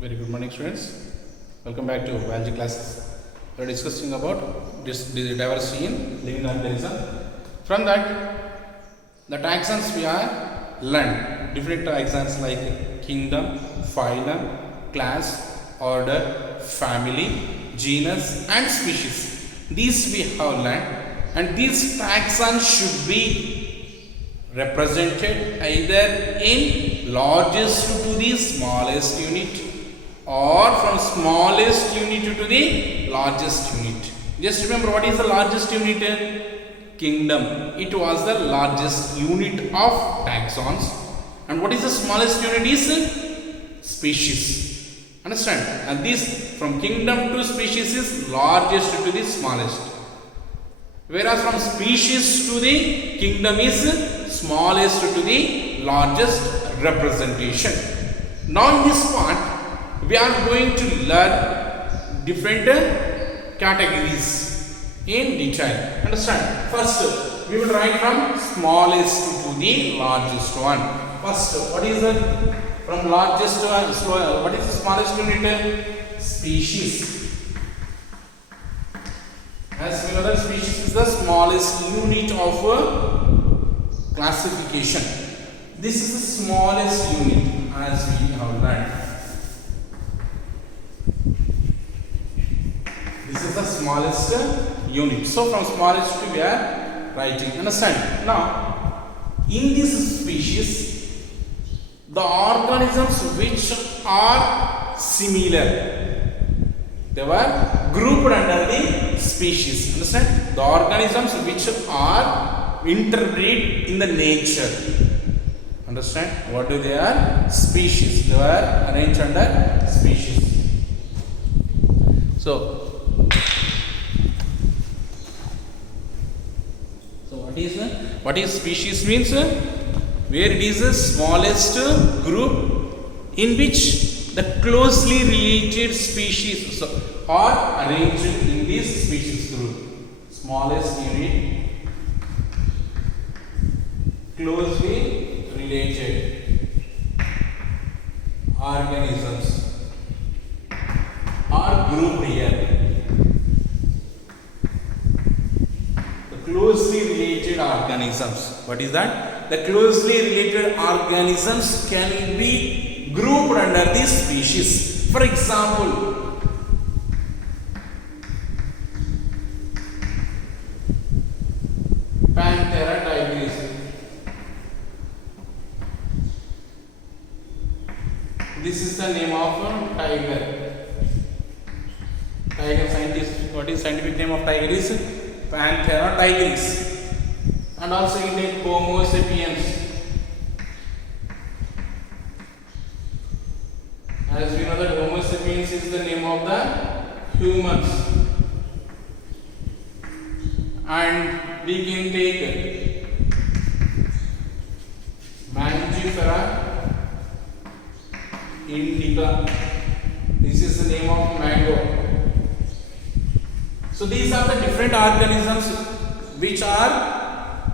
Very good morning, students. Welcome back to biology classes. We are discussing about this diversity in living organism. From that, the taxons we are learned different taxons like kingdom, phylum, class, order, family, genus, and species. These we have learned, and these taxons should be represented either in largest to the smallest unit or from smallest unit to the largest unit. Just remember, what is the largest unit? Kingdom. It was the largest unit of taxons. And what is the smallest unit? Is species. Understand? And this from kingdom to species is largest to the smallest. Whereas from species to the kingdom is smallest to the largest representation. Now in this part, we are going to learn different categories in detail. Understand? First, we will write from smallest to the largest one. First, what is the from largest one? What is the smallest unit? Species. As we know that species is the smallest unit of classification. This is the smallest unit as we have learned. This is the smallest unit. So from smallest to we are writing. Understand? Now, in this species, the organisms which are similar, they were grouped under the species. Understand? The organisms which are interbreed in the nature. Understand? What do they are? Species. They were arranged under species. So what is species means? Where it is the smallest group in which the closely related species are arranged in this species group. Smallest unit, closely related organisms are grouped here. Closely related organisms. What is that? The closely related organisms can be grouped under this species. For example, Panthera tigris. This is the name of a tiger. Tiger scientist. What is scientific name of tiger is? Panthera tigris. And also you take Homo sapiens. As we know that Homo sapiens is the name of the humans. And we can take Mangifera indica. This is the name of mango. So these are the different organisms which are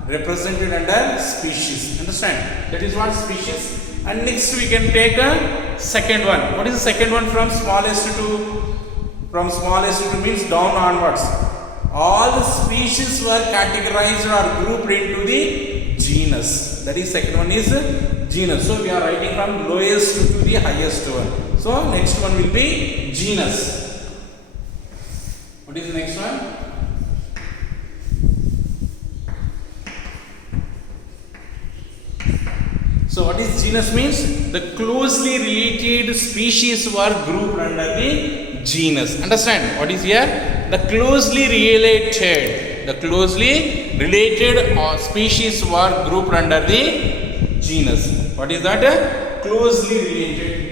represented under species. Understand? That is what species. And next we can take a second one. What is the second one? From smallest to means down onwards. All the species were categorized or grouped into the genus. That is second one is genus. So we are writing from lowest to the highest one. So next one will be genus. What is the next one? So what is genus means? The closely related species were grouped under the genus. Understand? What is here? The closely related. The closely related species were grouped under the genus. What is that? Closely related.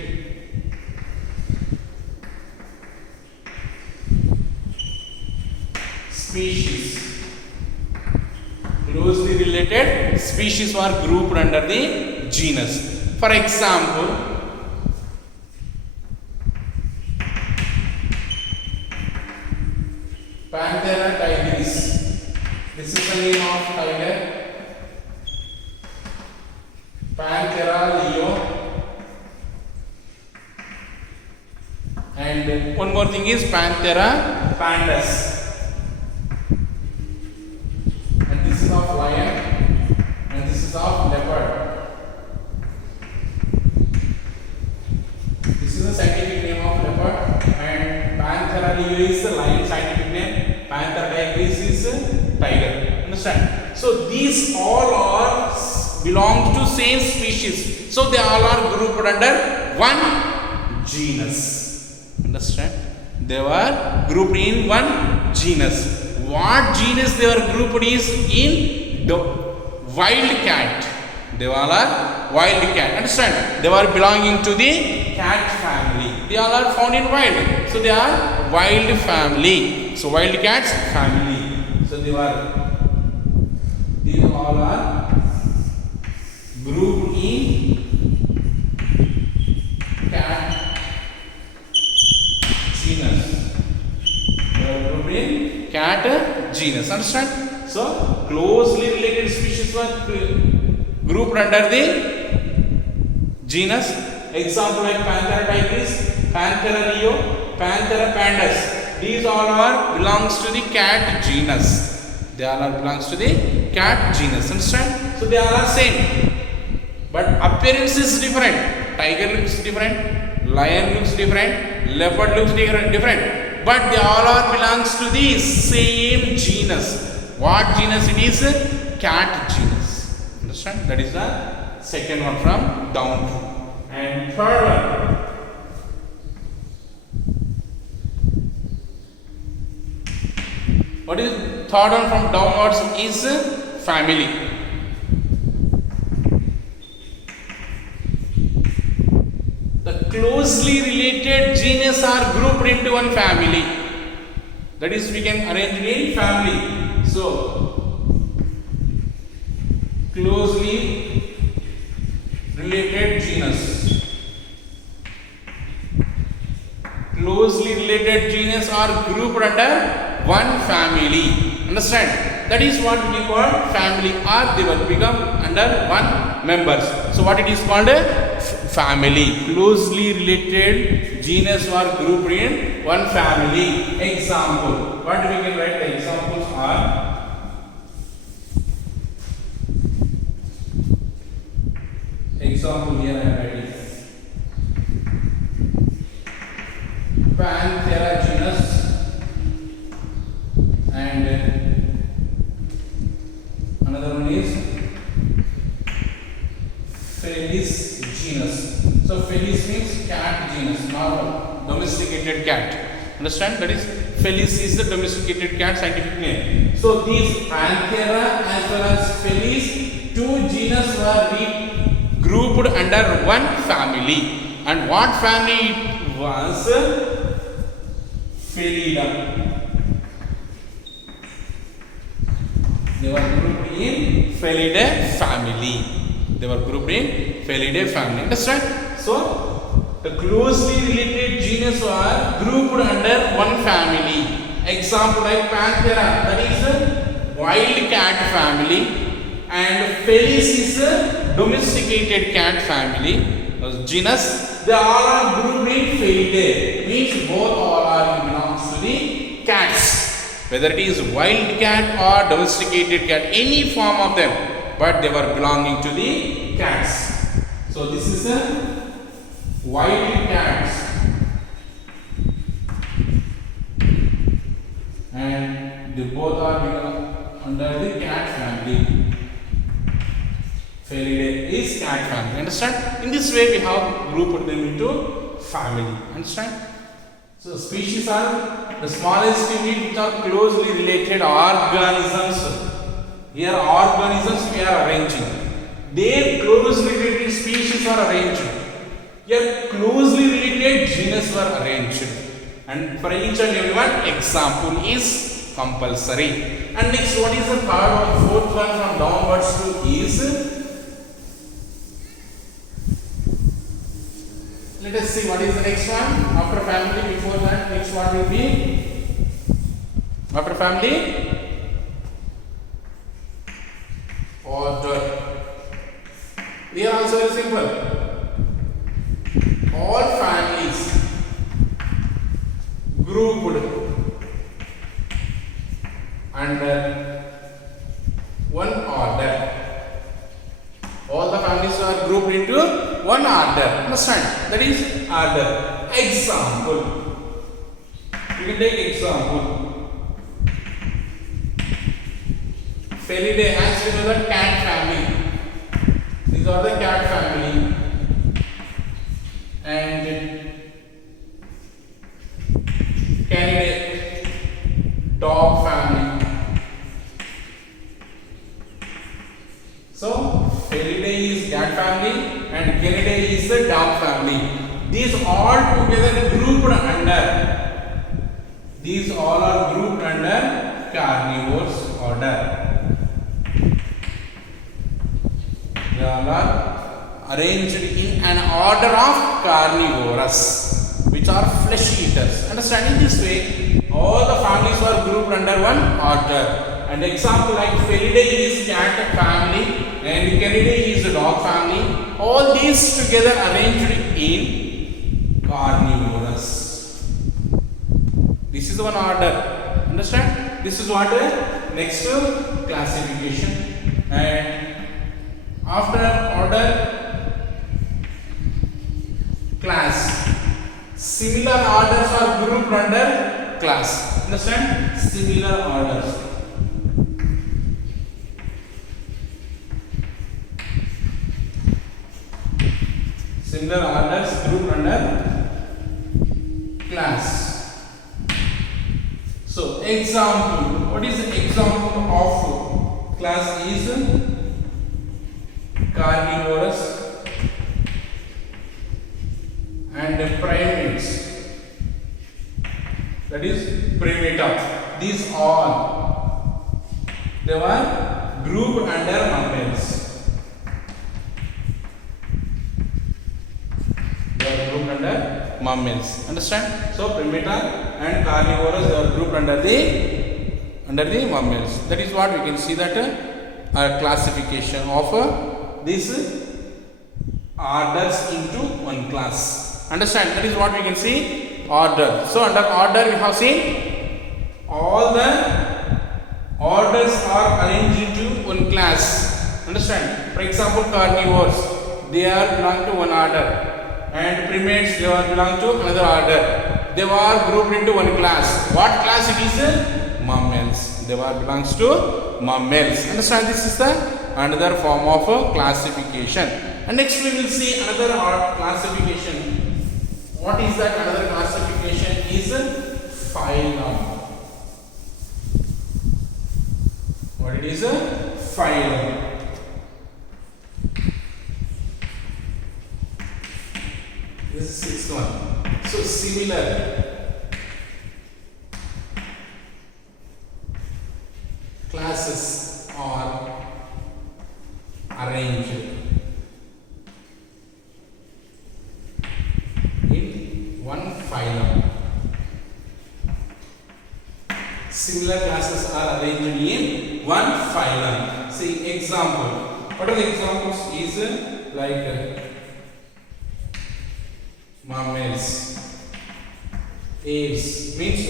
Species. Closely related species were grouped under the genus. For example, Panthera tigris. This is the name of tiger. Panthera leo. And one more thing is Panthera pandus. And this is of lion. And this is of leopard. This is the scientific name of leopard. And Panthera leo is the lion scientific name. Panthera tigris is tiger. Understand? So these all are belong to same species. So they all are grouped under one genus. Understand? They were grouped in one genus. What genus they were grouped is in the wild cat. They all are wild cat. Understand? They were belonging to the cat family. They all are found in wild. So they are wild family. So wild cats family. So these all are grouped in cat genus. They are grouped in cat genus. Understand? So closely related species were grouped under the genus. Example like Panthera tigris, Panthera leo, Panthera pandus. These all are belongs to the cat genus. They all are belongs to the cat genus. Understand? So they all are same, but appearance is different. Tiger looks different, lion looks different, leopard looks different, but they all are belongs to the same genus. What genus it is? Cat genus. Understand? That is the second one from down to. And third one, what is third one from downwards is family. The closely related genus are grouped into one family. That is, we can arrange in family. So closely related genus. Closely related genus are grouped under one family. Understand? That is what we call family, or they will become under one members. So what it is called? Family. Closely related genus are grouped in one family. Example. What we can write the examples are? Example here I am writing. Panthera genus and another one is Felis genus. So Felis means cat genus, normal domesticated cat. Understand? That is, Felis is the domesticated cat scientific name. So these Panthera as well as Felis, two genus were grouped under one family. And what family it was? Felida. They were grouped in Felidae family. They were grouped in Felidae family. Understand? So the closely related genus are grouped under one family. Example like Panthera, that is a wild cat family, and Felis is a domesticated cat family. Genus, they all are grouped in Felidae. Means both all are belongs to the cats. Whether it is wild cat or domesticated cat, any form of them, but they were belonging to the cats. So this is a wild cat, and they both are under the cat family. Felidae is cat family. Understand? In this way we have grouped them into family. Understand? So species are the smallest unit which are closely related organisms. Here organisms we are arranging. Their closely related species are arranged. Here closely related genus were arranged. And for each and every one, example is compulsory. And next, what is the third or fourth one from downwards to is? Let us see what is the next one after family. Before that, next one will be after family, order. Here also very simple. All families Understand? That is order. Example. You can take example. Faraday has to know the cat family. These are the cat family. And Canada dog family. So Faraday is cat family and Canada is the dog family. These all together grouped under. These all are grouped under carnivores order. They all are arranged in an order of carnivorous, which are flesh eaters. Understanding this way, all the families are grouped under one order. And example like Faraday is cat family and Canada is the dog family. All these together arranged in carnivorous. This is one order. Understand? This is what next classification. And after order, class. Similar orders are grouped under class. Understand? Similar orders. Similar orders grouped under class. So example. What is the example of class is carnivorous and primates. That is primata. These all they were grouped under mammals. They are grouped under mammals. Understand? So primata and carnivorous they are grouped under the mammals. That is what we can see that a classification of these orders into one class. Understand? That is what we can see order. So under order we have seen all the orders are arranged into one class. Understand? For example, carnivores they are belong to one order. And primates they are belong to another order. They are grouped into one class. What class it is? Mammals. They are belongs to mammals. Understand? This is the another form of classification. And next we will see another classification. What is that? Another classification is phylum. What it is? Phylum. This is sixth one. So similar classes are arranged in one phylum. Similar classes are arranged in one phylum. See example. What are the examples? Is like mammals, aves means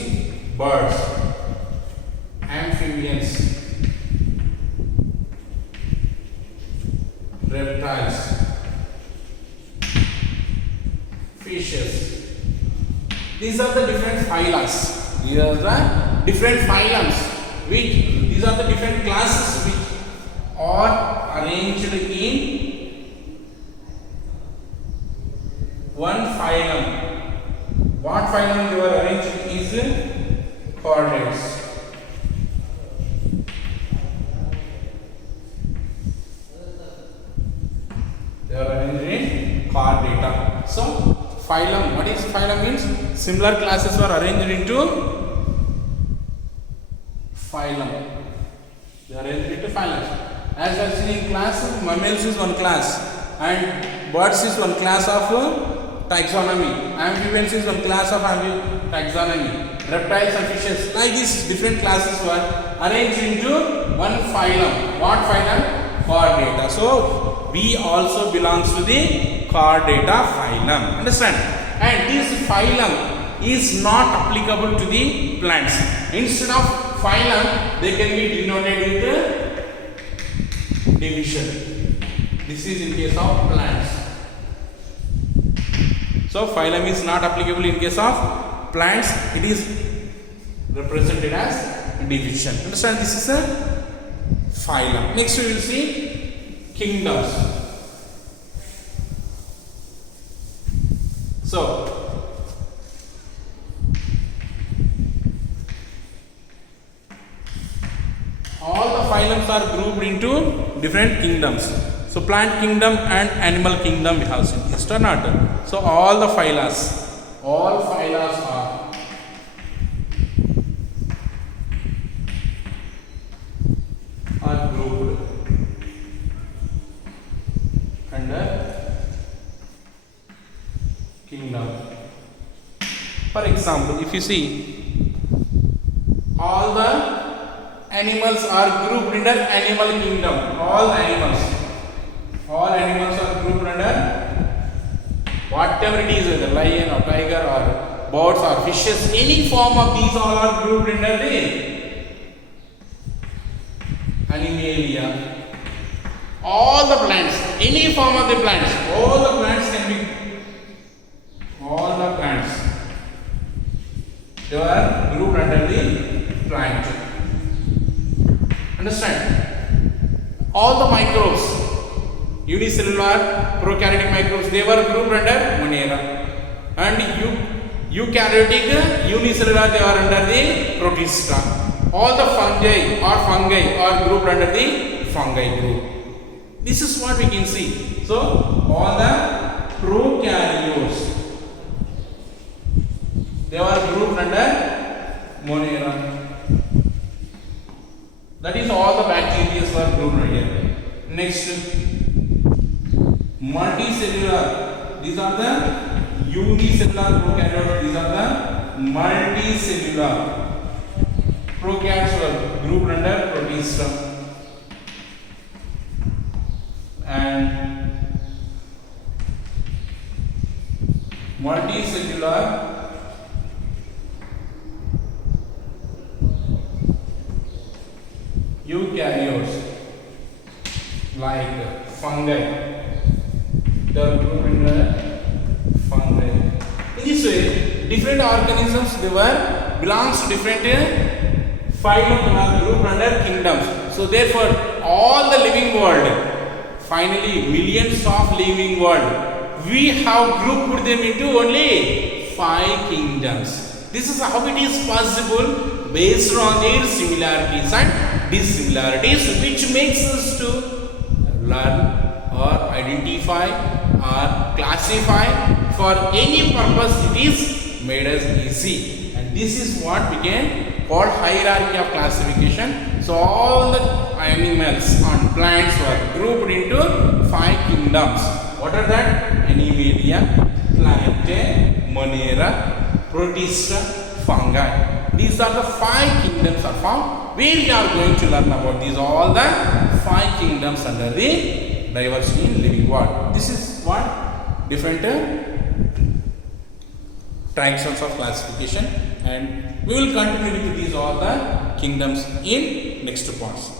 birds, amphibians, reptiles, fishes. These are the different phylums. These are the different phylums. These are the different classes which are arranged in one phylum. What phylum they were arranged is chordates. They are arranged in chordata. So phylum. What is phylum means? Similar classes were arranged into phylum. They are arranged into phylums. As I have seen in class, mammals is one class and birds is one class of taxonomy. Amphibians is one class of taxonomy. Reptiles and fishes, like these different classes were arranged into one phylum. What phylum? Chordata. So we also belongs to the chordata phylum. Understand? And this phylum is not applicable to the plants. Instead of phylum, they can be denoted with division. This is in case of plants. So phylum is not applicable in case of plants. It is represented as division. Understand? This is a phylum. Next we will see kingdoms. So all the phylums are grouped into different kingdoms. So plant kingdom and animal kingdom we have seen. Yes or not? So all phylas are grouped under kingdom. For example, if you see, all the animals are grouped under animal kingdom. All animals are grouped under whatever it is, whether lion or tiger or birds or fishes, any form of these all are grouped under the Animalia. All the plants, any form of the plants, all the plants, they are grouped under the plant. Understand? All the microbes, unicellular, prokaryotic microbes, they were grouped under Monera. And eukaryotic, unicellular, they are under the Protista. All the fungi are grouped under the fungi group. This is what we can see. So all the prokaryotes, they are grouped under Monera. That is, all the bacteria are grouped here. Next, multicellular. These are the unicellular prokaryotes. These are the multicellular. Prokaryotes were grouped under Protista. And multicellular eukaryotes like fungi, they are grouped under fungi. In this way, different organisms belongs to different phylum are grouped under kingdoms. So therefore, all the living world, finally millions of living world, we have grouped them into only 5 kingdoms. This is how it is possible, based on their similarities and dissimilarities, which makes us to learn or identify or classify. For any purpose, it is made us easy, and this is what we can call hierarchy of classification. So all the animals and plants were grouped into 5 kingdoms. What are that? Animalia, Plantae, Monera, Protista, fungi. These are the 5 kingdoms are found, where we are going to learn about these, all the 5 kingdoms under the diversity in living world. This is what different types of classification, and we will continue with these all the kingdoms in next parts.